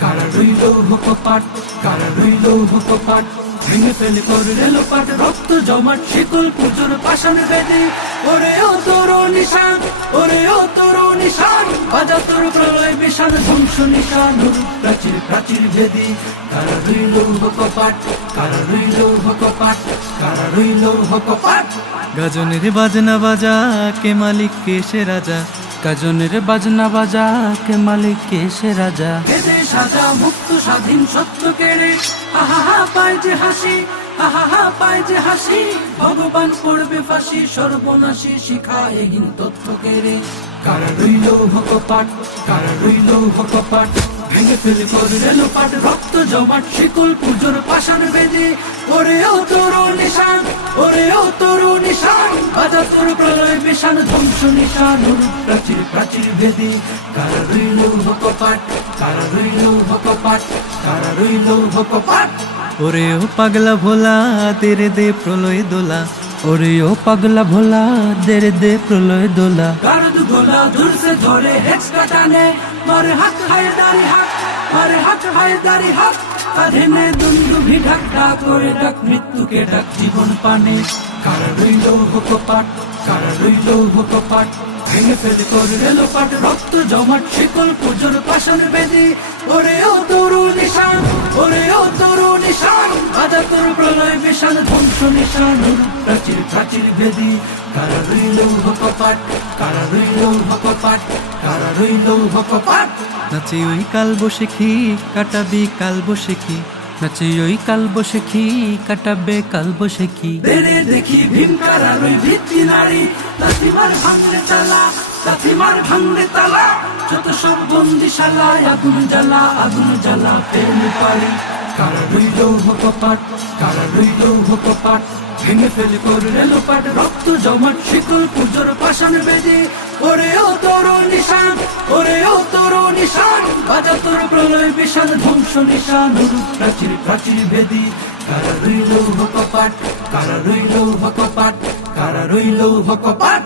কারা রইল কপাট, কারা রইল কপাট, ভেঙে ফেলে করলে লোপাট, রক্ত জমাট শিকল পুজোর পাষাণ বেদি। ওরে ও তোর নিশান, ওরে ও তোর নিশান, বাজা তোর প্রলয় বিশাল ধ্বংস নিশান, প্রাচীর প্রাচীর ভেদি। কারা রইল কপাট, কারা রইল কপাট, কারা রইল কপাট। গাজনের বাজনা বাজা কে মালিক কে সে রাজা, গাজনের বাজনা বাজা কে মালিক কে সে রাজা। এদে সাজা মুক্ত স্বাধীন সত্য কেড়ে, আহা হা পায় যে হাসি, আহা হা পায় যে হাসি, ভগবান পড়বে ফাঁসি, সর্বনাশী শিখা এহীন তথ্য কেড়ে। কারা রইল কপাট, কারা রইল কপাট, ভেঙে ফেলে করলে লোপাট, রক্ত জমাট শিকল পুজোর পাষাণ বেদি। ওরে ও তোর নিশান, ওরে ও তোর নিশান, বাজা তোর প্রলয় বিশান ধ্বংস নিশান, প্রাচীর প্রাচীর ভেদি। কারা রইল কপাট, কারা রইল কপাট, কারা রইল কপাট। ওরে ও পাগলা ভোলা তেরে দে প্রলয় দোলা, ওরে ও পাগলা ভোলা তেরে দে প্রলয় দোলা। গারদ গোলা দূর से ধরে হেক্স কাটানে, মারে হাত হায় দাড়ি হাত, মারে হাত হায় দাড়ি হাত, কাঁধে নে দুন্দুভি ঢাক ঢাক করে ডাক মৃত্যুকে ডাক জীবন পানে। কারা রইল কপাট, কারা রইল কপাট, ভেঙে ফেলে করলে লোপাট, রক্ত জমাট শিকল পুজোর পাষাণ বেদি। ওরে ও তোর নিশান, ওরে ও তোর নিশান, বাজা তোর প্রলয় বিশাল ধ্বংস নিশান, প্রাচীর প্রাচীর ভেদি। কারা রইল কপাট, কারা রইল কপাট, কারা রইল কপাট। নাচে ওই কাল বসেখি কাটাবি কাল বসেখি, নাচে ওই কাল বসেখি কাটাবে কাল বসেখি। বেড়ে দেখি ভীম কারার ওই ভিত্তি নারী, লাথিমার ভাঙলে তালা, লাথিমার ভাঙলে তালা, যত সব বন্দিশালায় আগুন জ্বালা, আগুন জ্বালা ফেরনি পারি। কারা রইল কপাট, কারা রইল কপাট, ভেঙে ফেলে করলে লোপাট, রক্ত জমাট শিকল পুজোর পাষাণ বেদি। ওরে ও তোর নিশান, ওরে ও তোর নিশান, বাজা তোর প্রলয় বিশাল ধ্বংস নিশান, প্রাচীর প্রাচীর ভেদি। কারা রইল কপাট, কারা রইল কপাট, কারা রইল কপাট।